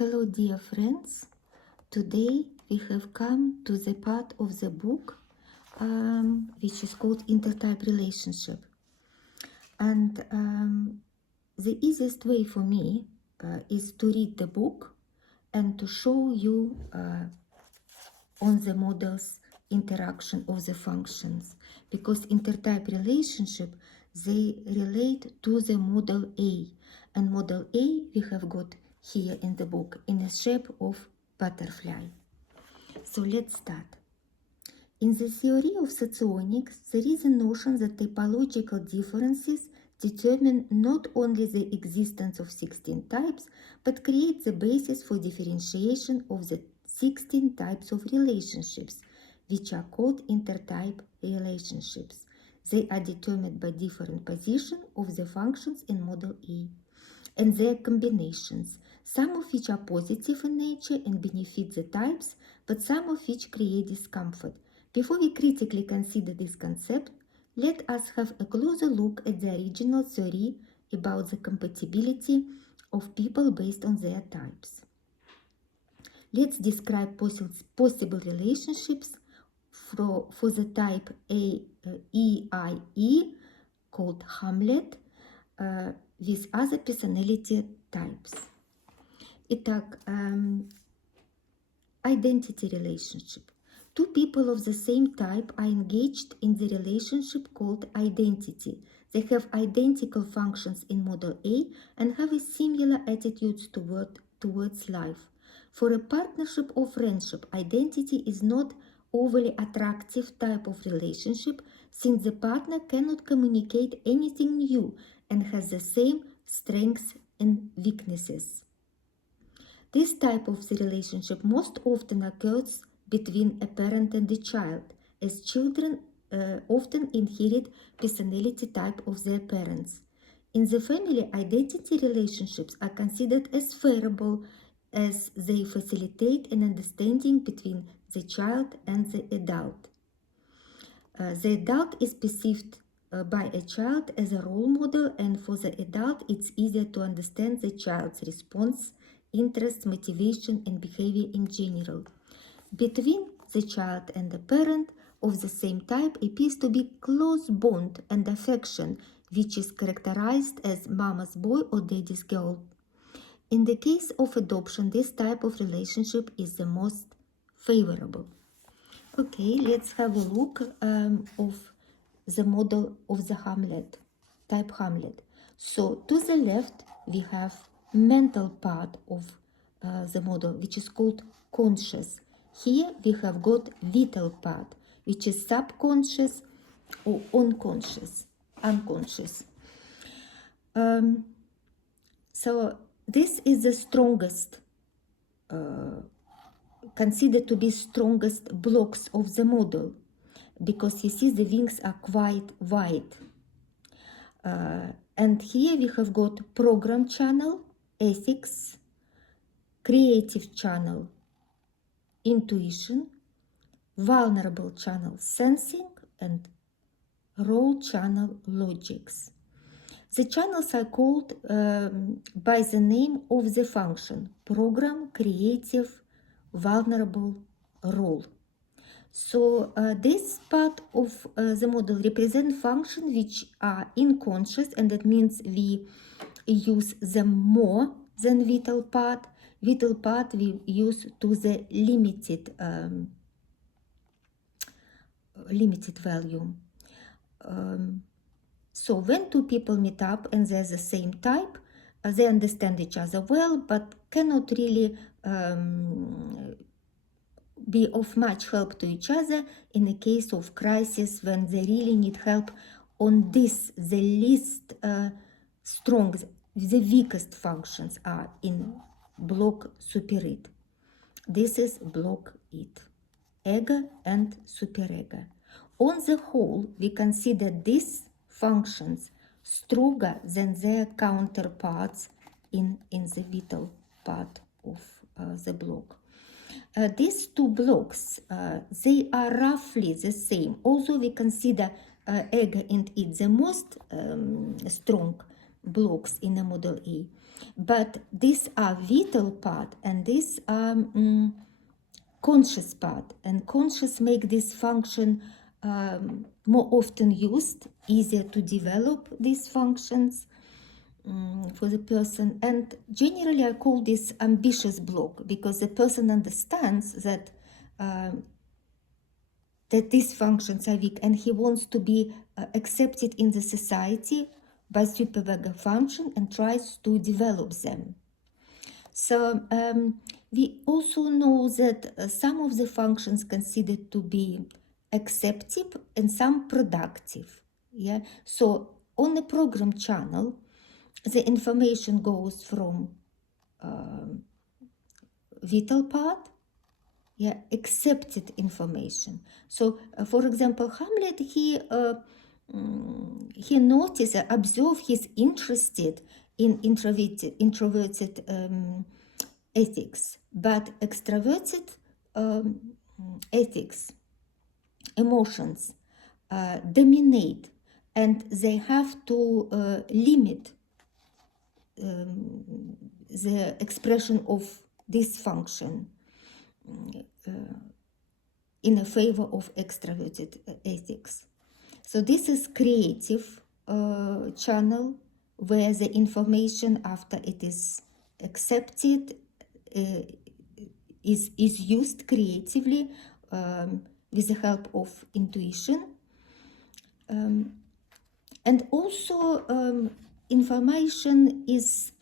Hello dear friends, today we have come to the part of the book which is called Intertype relationship. And the easiest way for me is to read the book and to show you on the models interaction of the functions, because intertype relationship, they relate to the model A, and model A we have got here in the book in the shape of butterfly. So let's start. In the theory of socionics, there is a notion that typological differences determine not only the existence of 16 types, but create the basis for differentiation of the 16 types of relationships, which are called intertype relationships. They are determined by different position of the functions in model A and their combinations, some of which are positive in nature and benefit the types, but some of which create discomfort. Before we critically consider this concept, let us have a closer look at the original theory about the compatibility of people based on their types. Let's describe possible relationships for the type EIE, called Hamlet, with other personality types. Итак, identity relationship. Two people of the same type are engaged in the relationship called identity. They have identical functions in model A and have a similar attitudes towards life. For a partnership or friendship, identity is not overly attractive type of relationship, since the partner cannot communicate anything new and has the same strengths and weaknesses. This type of the relationship most often occurs between a parent and a child, as children often inherit personality type of their parents. In the family, identity relationships are considered as favorable, as they facilitate an understanding between the child and the adult. The adult is perceived by a child as a role model, and for the adult it's easier to understand the child's response, interests, motivation and behavior in general. Between the child and the parent of the same type appears to be close bond and affection, which is characterized as mama's boy or daddy's girl. In the case of adoption, this type of relationship is the most favorable. Okay, let's have a look of the model of the Hamlet, type Hamlet. So to the left, we have mental part of the model, which is called conscious. Here we have got vital part, which is subconscious or unconscious. So this is the strongest, considered to be strongest blocks of the model, because you see the wings are quite wide. And here we have got program channel, ethics, creative channel, intuition, vulnerable channel, sensing, and role channel, logics. The channels are called by the name of the function: program, creative, vulnerable, role. So this part of the model represent functions which are unconscious, and that means we use them more than vital part. Vital part we use to the limited value. So when two people meet up and they're the same type, they understand each other well, but cannot really be of much help to each other in a case of crisis, when they really need help on this, the least strong, the weakest functions are in block superid. This is block it, ego and superego. On the whole, we consider these functions stronger than their counterparts in the vital part of the block. These two blocks, they are roughly the same, although we consider ego and it the most strong blocks in the model A. But these are vital part and these are conscious part, and conscious make this function more often used, easier to develop these functions for the person. And generally I call this ambitious block, because the person understands that that these functions are weak and he wants to be accepted in the society by supervagal function and tries to develop them. So we also know that some of the functions considered to be acceptive and some productive. Yeah. So on the program channel, the information goes from vital part, yeah, accepted information. So, for example, Hamlet, he noticed, observed, he's interested in introverted ethics, but extroverted ethics, emotions dominate, and they have to limit the expression of this function in a favor of extroverted ethics. So this is creative channel, where the information after it is accepted is used creatively with the help of intuition. And also information is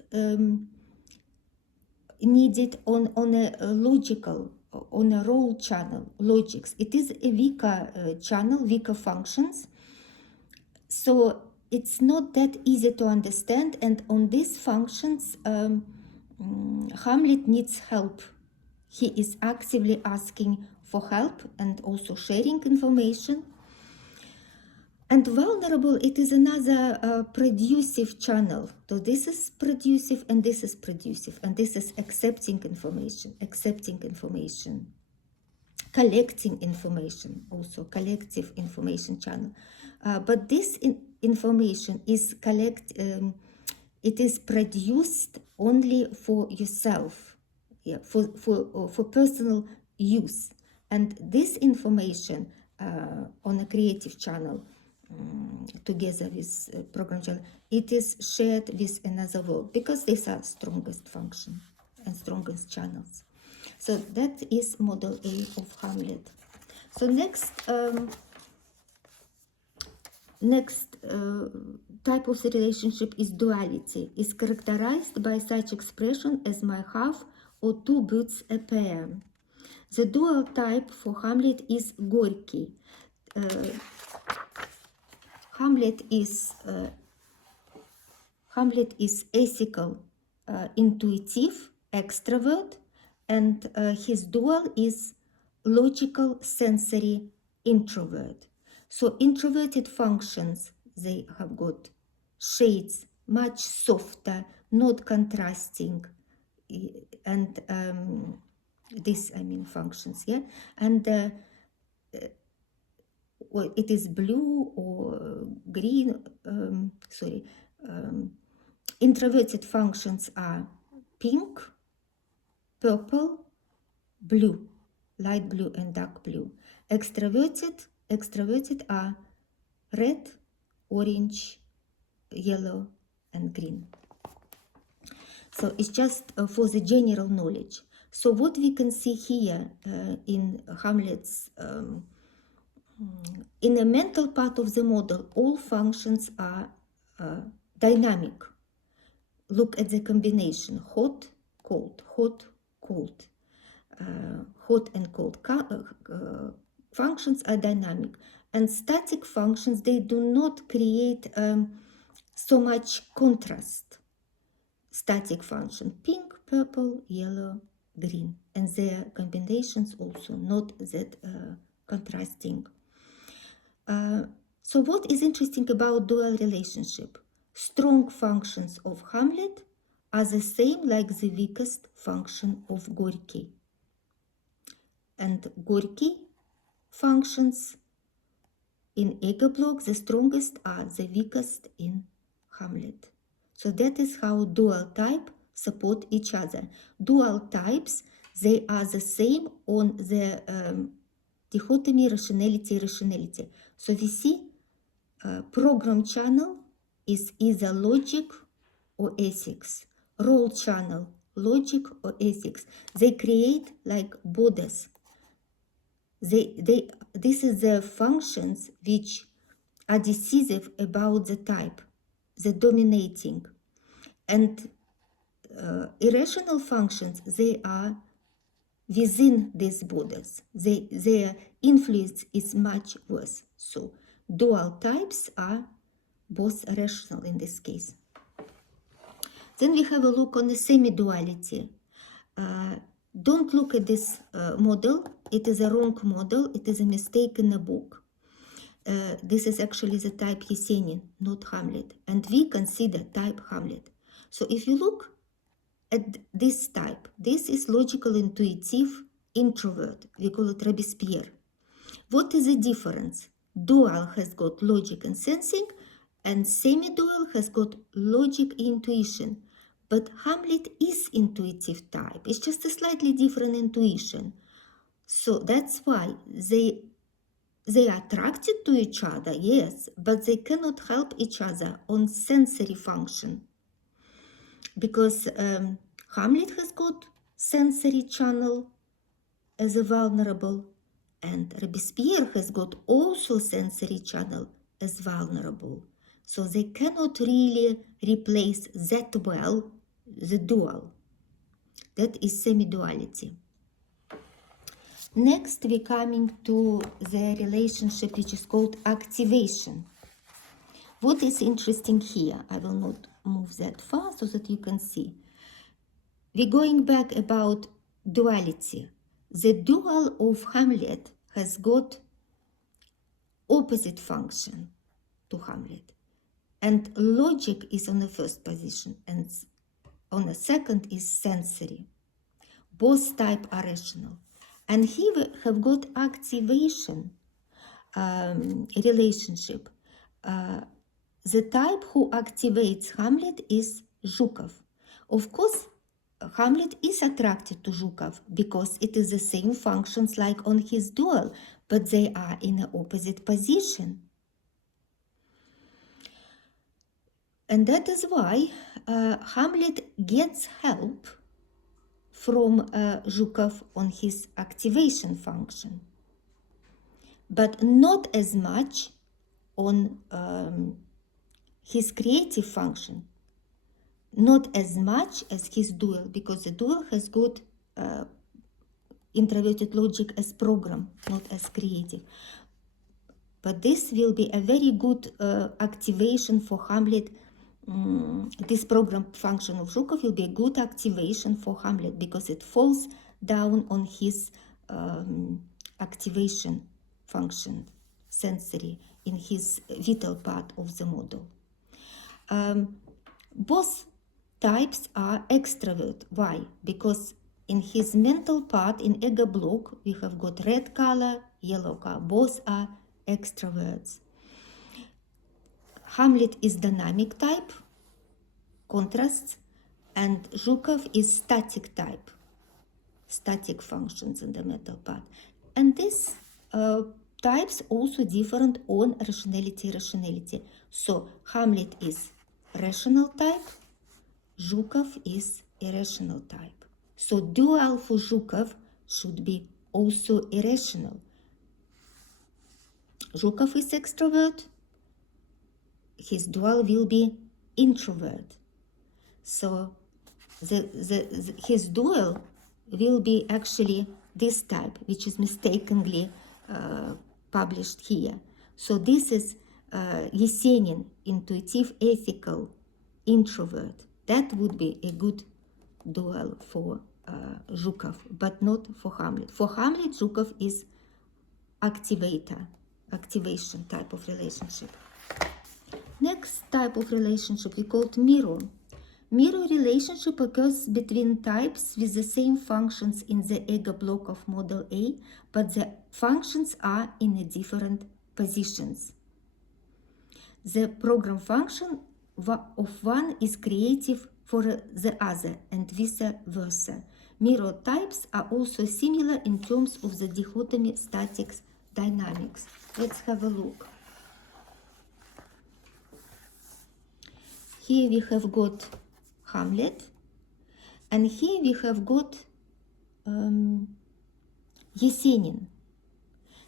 needed on a logical, on a role channel, logics. It is a weaker channel, weaker functions. So it's not that easy to understand, and on these functions Hamlet needs help. He is actively asking for help and also sharing information. And vulnerable, it is another producive channel. So this is producive and this is producive, and this is accepting information, collecting information, also collective information channel. But this information is it is produced only for yourself, yeah, for personal use. And this information on a creative channel, together with program channel, it is shared with another world, because these are strongest function and strongest channels. So that is model A of Hamlet. So next type of the relationship is duality, is characterized by such expression as my half or two birds a pair. The dual type for Hamlet is Gorky. Hamlet is ethical, intuitive, extrovert, and his dual is logical, sensory, introvert. So introverted functions, they have got shades much softer, not contrasting, and this, I mean, functions, yeah, and well, it is blue or green, introverted functions are pink, purple, blue, light blue and dark blue. Extroverted are red, orange, yellow and green. So it's just for the general knowledge. So what we can see here in Hamlet's in the mental part of the model, all functions are dynamic. Look at the combination: hot, cold, hot, cold. Hot and cold functions are dynamic, and static functions, they do not create so much contrast. Static function: pink, purple, yellow, green, and their combinations also not that contrasting. So what is interesting about dual relationship? Strong functions of Hamlet are the same like the weakest function of Gorky. And Gorky functions in ego block, the strongest, are the weakest in Hamlet. So that is how dual type support each other. Dual types, they are the same on the dichotomy rationality. So we see program channel is either logic or ethics. Role channel, logic or ethics. They create like borders. This is the functions which are decisive about the type, the dominating. And irrational functions, they are within these borders. Their influence is much worse. So dual types are both rational in this case. Then we have a look on the semi-duality. Don't look at this model. It is a wrong model. It is a mistake in the book. This is actually the type Yesenin, not Hamlet. And we consider type Hamlet. So if you look at this type, this is logical intuitive introvert. We call it Robespierre. What is the difference? Dual has got logic and sensing, and semi-dual has got logic and intuition. But Hamlet is intuitive type. It's just a slightly different intuition. So that's why they are attracted to each other, yes, but they cannot help each other on sensory function. Because Hamlet has got sensory channel as a vulnerable, and Robespierre has got also sensory channel as vulnerable. So they cannot really replace that well the dual. That is semi-duality. Next, we're coming to the relationship which is called activation. What is interesting here, I will not move that far so that you can see. We're going back about duality. The dual of Hamlet has got opposite function to Hamlet. And logic is on the first position, and on the second is sensory. Both types are rational. And here we have got activation relationship. The type who activates Hamlet is Zhukov. Of course, Hamlet is attracted to Zhukov because it is the same functions like on his dual, but they are in an opposite position. And that is why Hamlet gets help from Zhukov on his activation function, but not as much on his creative function, not as much as his dual, because the dual has got introverted logic as program, not as creative. But this will be a very good activation for Hamlet. This program function of Zhukov will be a good activation for Hamlet because it falls down on his activation function, sensory, in his vital part of the model. Both types are extrovert. Why? Because in his mental part, in ego block, we have got red color, yellow color. Both are extroverts. Hamlet is dynamic type, contrasts, and Zhukov is static type, static functions in the mental part. And these types also different on rationality. So Hamlet is rational type, Zhukov is irrational type. So dual for Zhukov should be also irrational. Zhukov is extrovert, his dual will be introvert. So his dual will be actually this type, which is mistakenly published here. So this is Yesenin, intuitive, ethical, introvert. That would be a good dual for Zhukov, but not for Hamlet. For Hamlet, Zhukov is activation type of relationship. Next type of relationship we call mirror. Mirror relationship occurs between types with the same functions in the ego block of model A, but the functions are in different positions. The program function of one is creative for the other and vice versa. Mirror types are also similar in terms of the dichotomy statics dynamics. Let's have a look. Here we have got Hamlet, and here we have got Yesenin.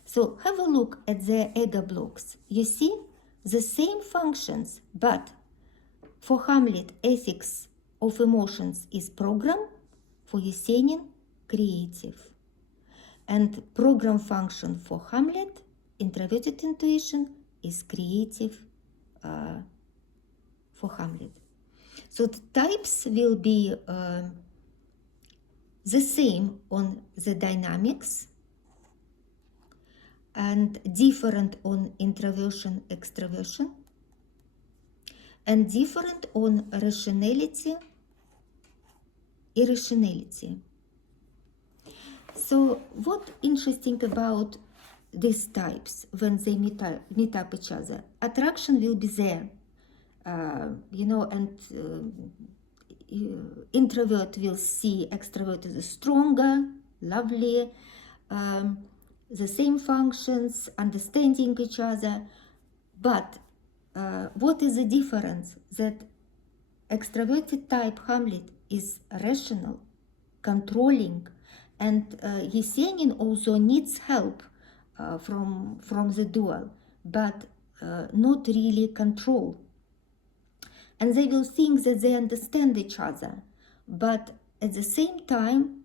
So have a look at the ego blocks. You see the same functions, but for Hamlet, ethics of emotions is program, for Yesenin, creative. And program function for Hamlet, introverted intuition, is creative for Hamlet. So the types will be the same on the dynamics and different on introversion, extroversion, and different on rationality, irrationality. So what interesting about these types when they meet up each other? Attraction will be there, and introvert will see extrovert as stronger, lovely, the same functions, understanding each other. But what is the difference? That extroverted type Hamlet is rational, controlling, and Yesenin also needs help from the dual, but not really control. And they will think that they understand each other, but at the same time,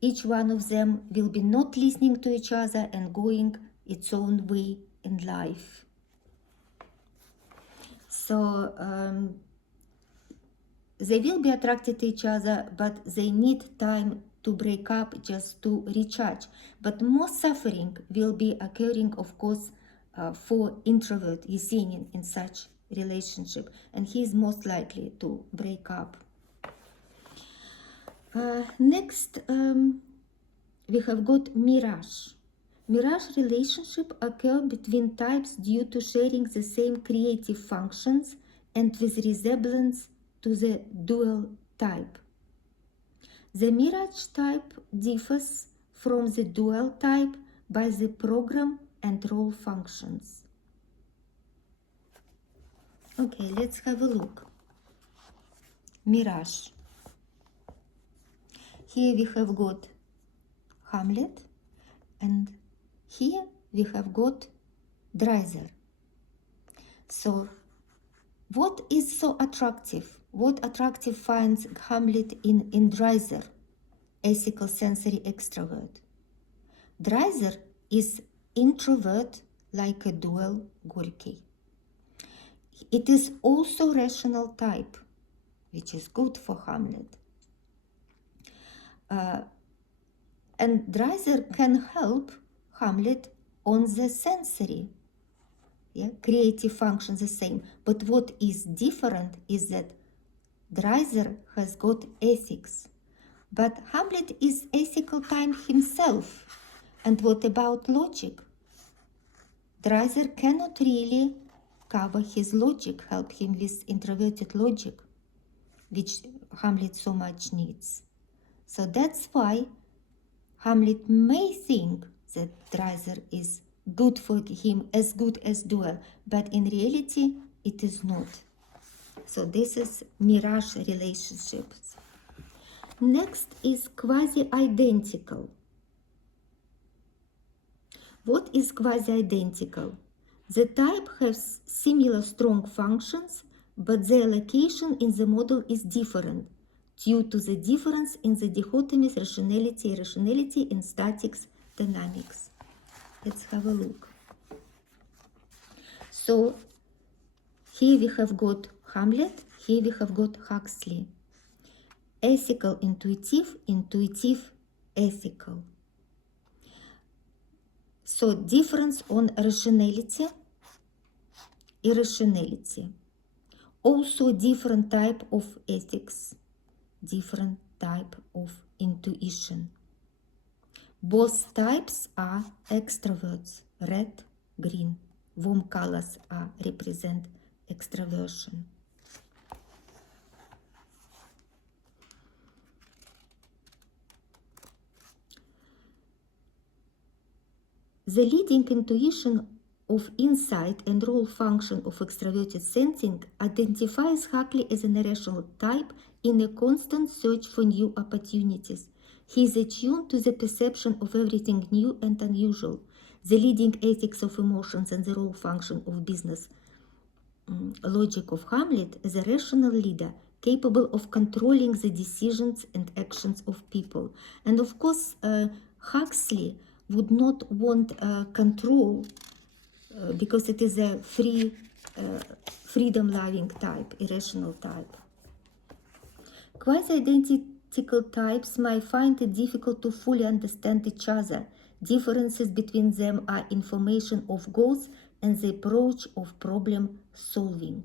each one of them will be not listening to each other and going its own way in life. So they will be attracted to each other, but they need time to break up just to recharge. But more suffering will be occurring, of course, for introvert Yesenin in such relationship, and he is most likely to break up. Next, we have got mirage. Mirage relationship occur between types due to sharing the same creative functions and with resemblance to the dual type. The mirage type differs from the dual type by the program and role functions. Okay, let's have a look. Mirage. Here we have got Hamlet, and here we have got Dreiser. So what is so attractive? What attractive finds Hamlet in Dreiser, ethical sensory extrovert? Dreiser is introvert like a dual Gorky. It is also rational type, which is good for Hamlet. And Dreiser can help Hamlet on the sensory, creative function the same. But what is different is that Dreiser has got ethics, but Hamlet is ethical type himself. And what about logic? Dreiser cannot really cover his logic, help him with introverted logic, which Hamlet so much needs. So that's why Hamlet may think that Dreiser is good for him, as good as dual, but in reality it is not. So this is mirage relationships. Next is quasi-identical. What is quasi-identical? The type has similar strong functions, but their location in the model is different due to the difference in the dichotomies rationality, irrationality in statics dynamics. Let's have a look. So here we have got Hamlet, here we have got Huxley. Ethical, intuitive, intuitive, ethical. So difference on rationality, irrationality. Also different type of ethics, different type of intuition. Both types are extroverts, red, green. Warm colors represent extraversion. The leading intuition of insight and role function of extroverted sensing identifies Huxley as an irrational type in a constant search for new opportunities. He is attuned to the perception of everything new and unusual. The leading ethics of emotions and the role function of business logic of Hamlet as a rational leader capable of controlling the decisions and actions of people. And of course, Huxley would not want control because it is a freedom-loving type, irrational type. Quasi-identical types might find it difficult to fully understand each other. Differences between them are information of goals and the approach of problem solving.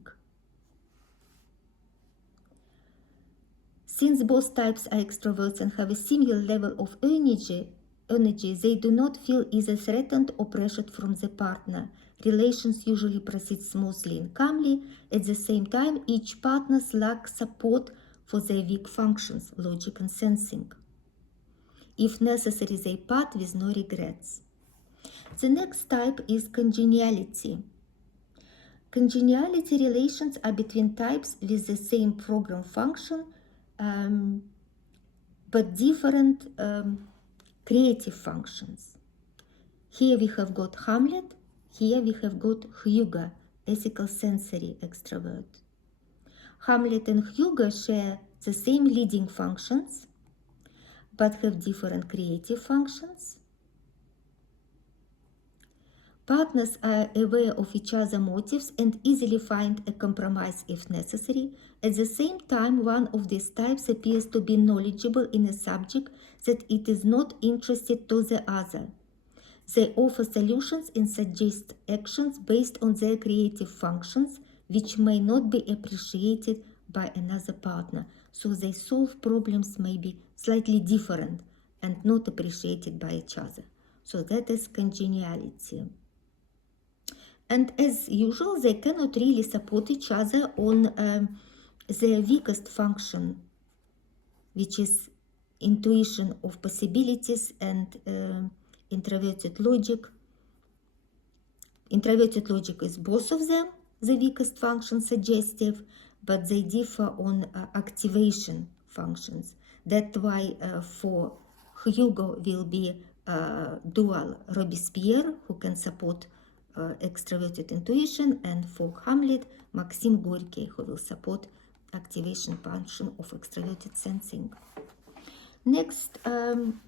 Since both types are extroverts and have a similar level of energy, they do not feel either threatened or pressured from the partner. Relations usually proceed smoothly and calmly. At the same time, each partner lacks support for their weak functions, logic and sensing. If necessary, they part with no regrets. The next type is congeniality. Congeniality relations are between types with the same program function, but different creative functions. Here we have got Hamlet, here we have got Hugo, ethical sensory extrovert. Hamlet and Hugo share the same leading functions, but have different creative functions. Partners are aware of each other's motives and easily find a compromise if necessary. At the same time, one of these types appears to be knowledgeable in a subject that it is not interested to the other. They offer solutions and suggest actions based on their creative functions, which may not be appreciated by another partner. So they solve problems maybe slightly different and not appreciated by each other. So that is congeniality. And as usual, they cannot really support each other on their weakest function, which is intuition of possibilities and introverted logic. Introverted logic is both of them, the weakest function, suggestive, but they differ on activation functions. That's why for Hugo will be dual Robespierre, who can support extroverted intuition, and for Hamlet, Maxim Gorky, who will support activation function of extroverted sensing. Next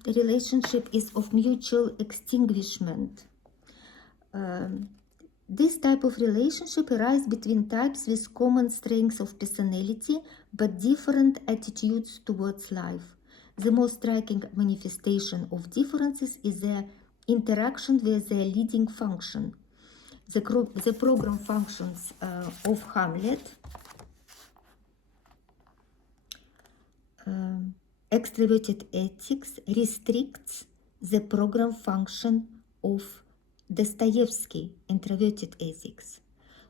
relationship is of mutual extinguishment. This type of relationship arises between types with common strengths of personality but different attitudes towards life. The most striking manifestation of differences is their interaction with their leading function. The program functions of Hamlet, extroverted ethics restricts the program function of Dostoevsky, introverted ethics.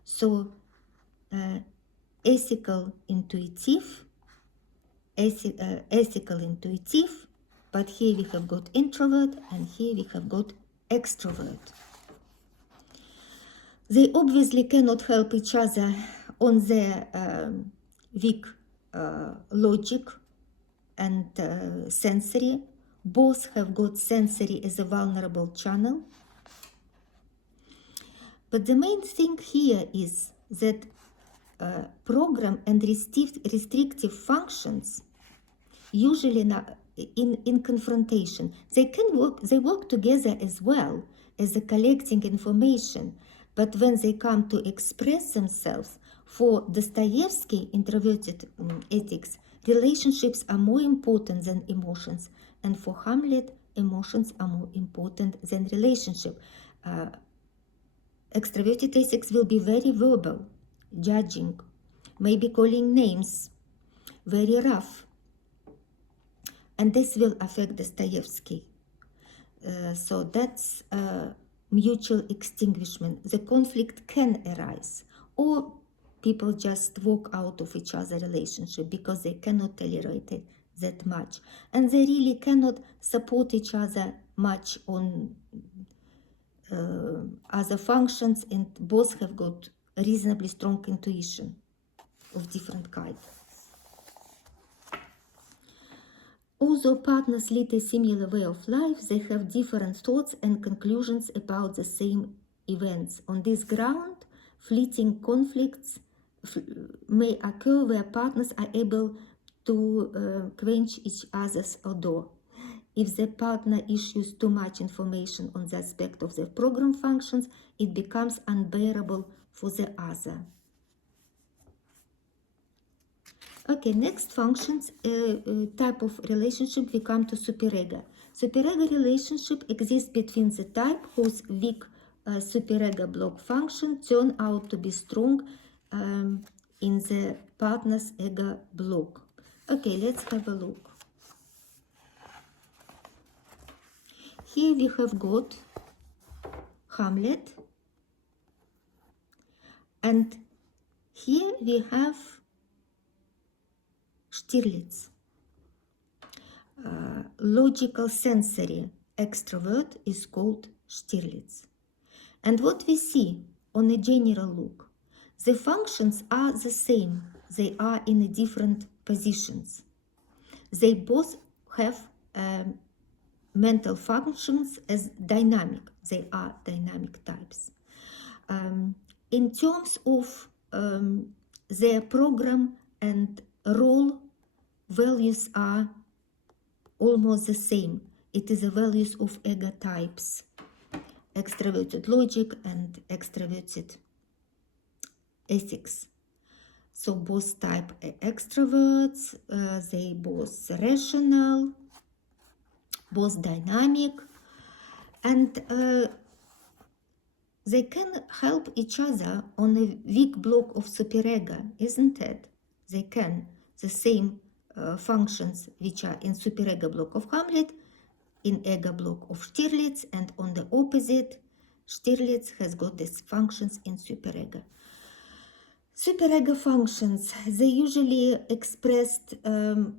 So ethical intuitive, but here we have got introvert and here we have got extrovert. They obviously cannot help each other on their weak logic and sensory. Both have got sensory as a vulnerable channel. But the main thing here is that program and restrictive functions usually in confrontation. They work together as well as collecting information. But when they come to express themselves, for Dostoevsky, introverted ethics, relationships are more important than emotions. And for Hamlet, emotions are more important than relationship. Extroverted ethics will be very verbal, judging, maybe calling names, very rough. And this will affect Dostoevsky. So that's mutual extinguishment. The conflict can arise, or people just walk out of each other's relationship because they cannot tolerate it that much. And they really cannot support each other much on other functions, and both have got reasonably strong intuition of different kind. Although partners lead a similar way of life, they have different thoughts and conclusions about the same events. On this ground, fleeting conflicts may occur where partners are able to quench each other's ardor. If the partner issues too much information on the aspect of the program functions, it becomes unbearable for the other. Okay, next functions, type of relationship, we come to superego. Superego relationship exists between the type whose weak superego block function turn out to be strong in the partner's ego block. Okay, let's have a look. Here we have got Hamlet, and here we have Stiglitz. Logical sensory extrovert is called Stiglitz. And what we see on a general look, the functions are the same, they are in different positions. They both have mental functions as dynamic, they are dynamic types. In terms of their program and role, values are almost the same. It is the values of ego types, extroverted logic and extroverted ethics. So both type extroverts, they both rational, both dynamic, and they can help each other on a weak block of superego, isn't it? They can. The same functions which are in superego block of Hamlet, in ego block of Stiglitz, and on the opposite, Stiglitz has got these functions in superego. Superego functions, they usually expressed in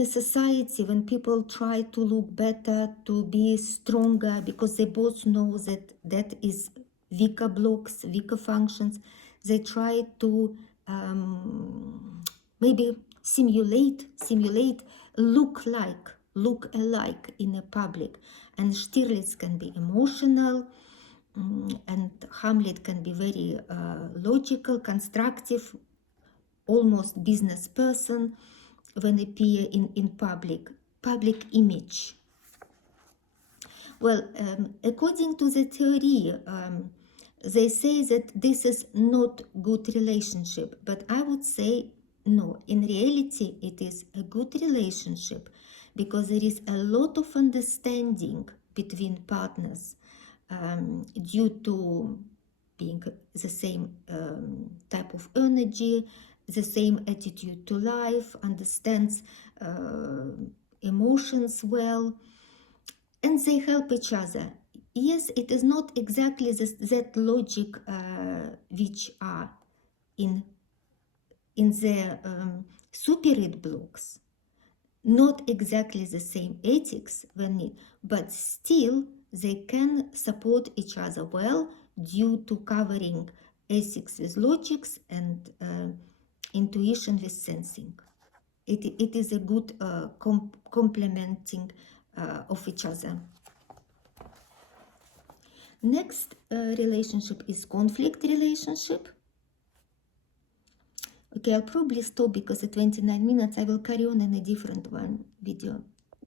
a society when people try to look better, to be stronger, because they both know that that is weaker blocks, weaker functions. They try to maybe simulate, look alike in a public. And Stiglitz can be emotional, and Hamlet can be very logical, constructive, almost business person when appear in public image. Well, according to the theory, they say that this is not good relationship, but I would say no. In reality, it is a good relationship because there is a lot of understanding between partners due to being the same type of energy, the same attitude to life, understands emotions well, and they help each other. Yes, it is not exactly that logic which are in their superid blocks, not exactly the same ethics when need, but still they can support each other well due to covering ethics with logics and intuition with sensing. It is a good complementing of each other. Next relationship is conflict relationship. Okay, I'll probably stop because at 29 minutes I will carry on in a different video.